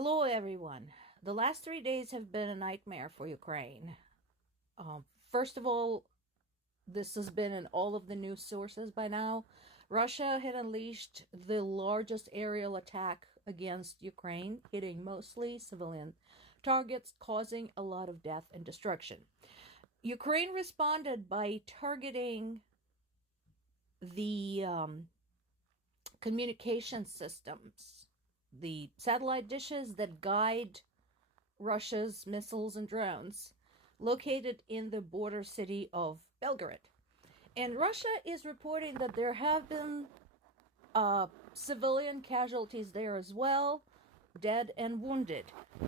Hello, everyone. The last 3 days have been a nightmare for Ukraine. First of all, this has been in all of the news sources by now. Russia had unleashed the largest aerial attack against Ukraine, hitting mostly civilian targets, causing a lot of death and destruction. Ukraine responded by targeting the communication systems, the satellite dishes that guide Russia's missiles and drones, located in the border city of Belgorod. And Russia is reporting that there have been civilian casualties there as well, dead and wounded.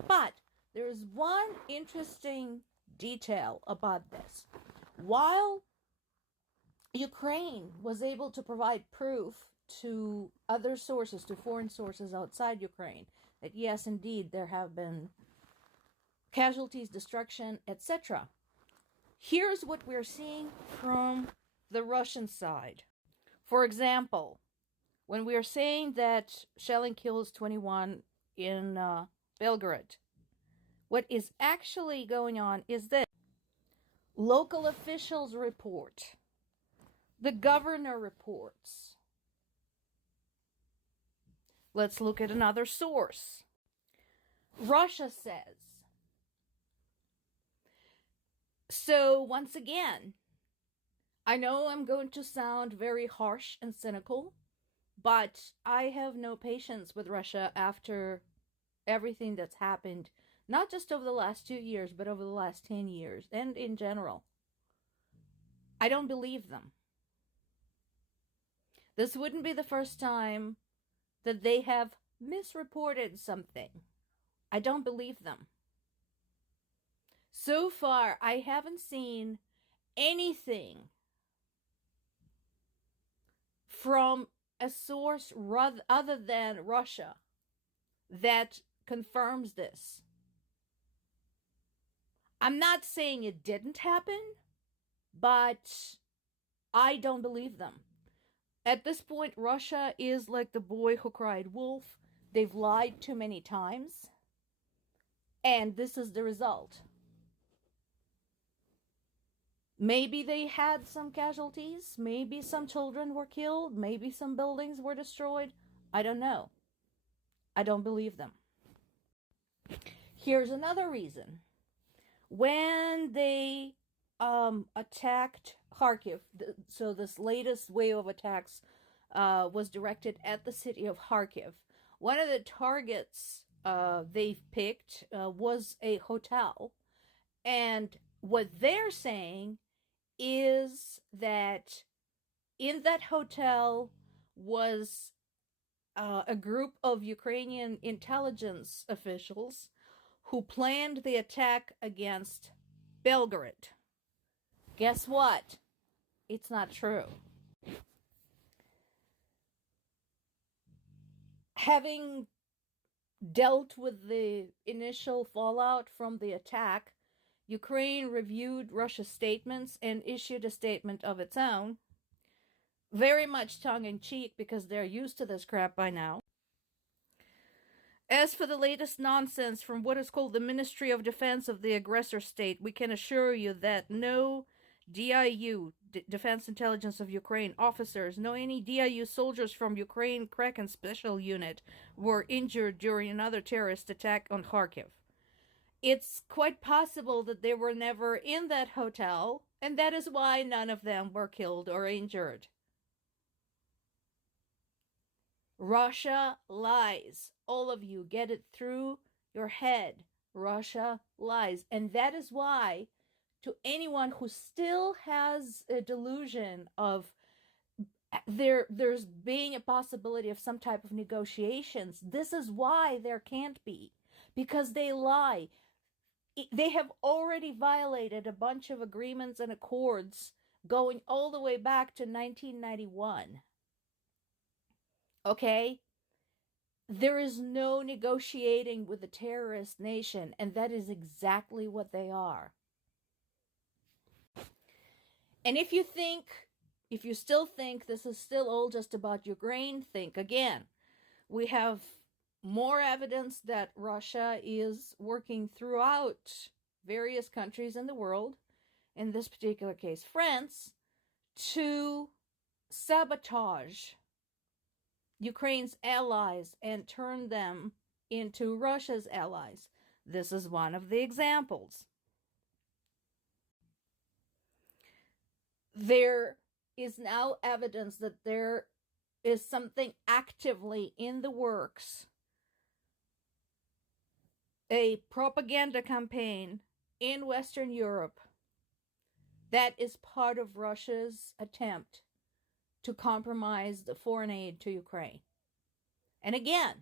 But there is one interesting detail about this. While Ukraine was able to provide proof to other sources, to foreign sources outside Ukraine, that yes, indeed, there have been casualties, destruction, etc. Here's what we're seeing from the Russian side. For example, when we are saying that shelling kills 21 in Belgorod, what is actually going on is that local officials report, the governor reports. Let's look at another source. Russia says. So once again, I know I'm going to sound very harsh and cynical, but I have no patience with Russia after everything that's happened, not just over the last 2 years, but over the last 10 years, and in general. I don't believe them. This wouldn't be the first time that they have misreported something. I don't believe them. So far, I haven't seen anything from a source other than Russia that confirms this. I'm not saying it didn't happen, but I don't believe them. At this point, Russia is like the boy who cried wolf. They've lied too many times, and this is the result. Maybe they had some casualties. Maybe some children were killed. Maybe some buildings were destroyed. I don't know. I don't believe them. Here's another reason. When they attacked Kharkiv, so this latest wave of attacks was directed at the city of Kharkiv. One of the targets they've picked was a hotel. And what they're saying is that in that hotel was a group of Ukrainian intelligence officials who planned the attack against Belgorod. Guess what? It's not true. Having dealt with the initial fallout from the attack, Ukraine reviewed Russia's statements and issued a statement of its own, very much tongue-in-cheek because they're used to this crap by now. As for the latest nonsense from what is called the Ministry of Defense of the aggressor state, we can assure you that no DIU, Defense Intelligence of Ukraine, officers, no any DIU soldiers from Ukraine Kraken Special Unit were injured during another terrorist attack on Kharkiv. It's quite possible that they were never in that hotel, and that is why none of them were killed or injured. Russia lies. All of you get it through your head. Russia lies. And that is why, to anyone who still has a delusion of there's being a possibility of some type of negotiations, this is why there can't be. Because they lie. They have already violated a bunch of agreements and accords going all the way back to 1991. Okay? There is no negotiating with a terrorist nation, and that is exactly what they are. And if you still think this is still all just about Ukraine, think again. We have more evidence that Russia is working throughout various countries in the world, in this particular case, France, to sabotage Ukraine's allies and turn them into Russia's allies. This is one of the examples. There is now evidence that there is something actively in the works, a propaganda campaign in Western Europe that is part of Russia's attempt to compromise the foreign aid to Ukraine. And again,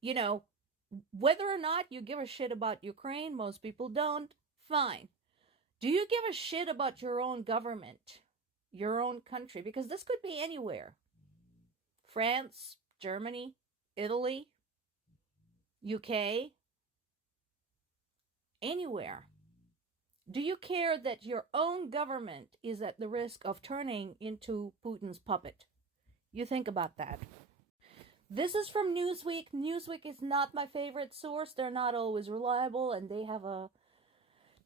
you know, whether or not you give a shit about Ukraine, most people don't, fine. Do you give a shit about your own government, your own country? Because this could be anywhere. France, Germany, Italy, UK, anywhere. Do you care that your own government is at the risk of turning into Putin's puppet? You think about that. This is from Newsweek. Newsweek is not my favorite source. They're not always reliable, and they have a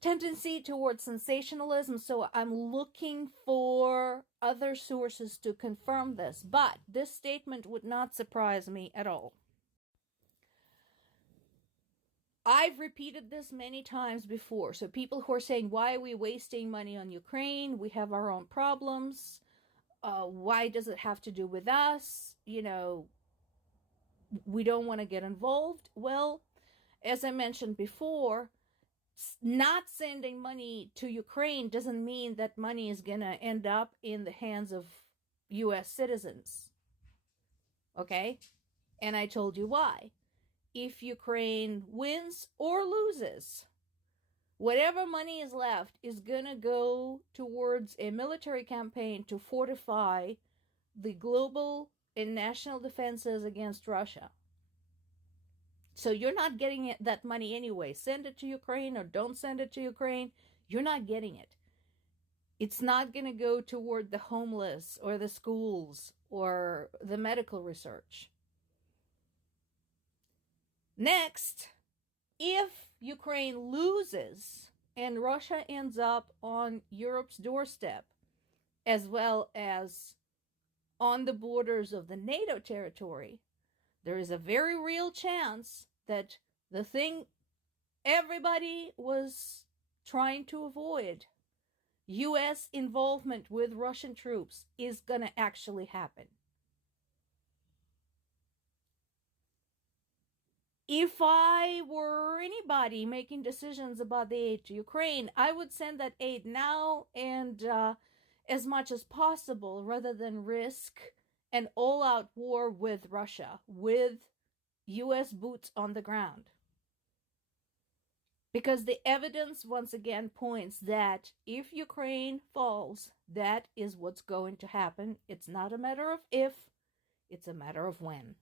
tendency towards sensationalism, so I'm looking for other sources to confirm this. But this statement would not surprise me at all. I've repeated this many times before. So people who are saying, why are we wasting money on Ukraine? We have our own problems. Why does it have to do with us? You know, we don't want to get involved. Well, as I mentioned before, not sending money to Ukraine doesn't mean that money is going to end up in the hands of U.S. citizens. Okay? And I told you why. If Ukraine wins or loses, whatever money is left is going to go towards a military campaign to fortify the global and national defenses against Russia. So you're not getting that money anyway. Send it to Ukraine or don't send it to Ukraine. You're not getting it. It's not going to go toward the homeless or the schools or the medical research. Next, if Ukraine loses and Russia ends up on Europe's doorstep, as well as on the borders of the NATO territory, there is a very real chance that the thing everybody was trying to avoid, U.S. involvement with Russian troops, is going to actually happen. If I were anybody making decisions about the aid to Ukraine, I would send that aid now and as much as possible, rather than risk an all-out war with Russia, with U.S. boots on the ground. Because the evidence once again points that if Ukraine falls, that is what's going to happen. It's not a matter of if, it's a matter of when.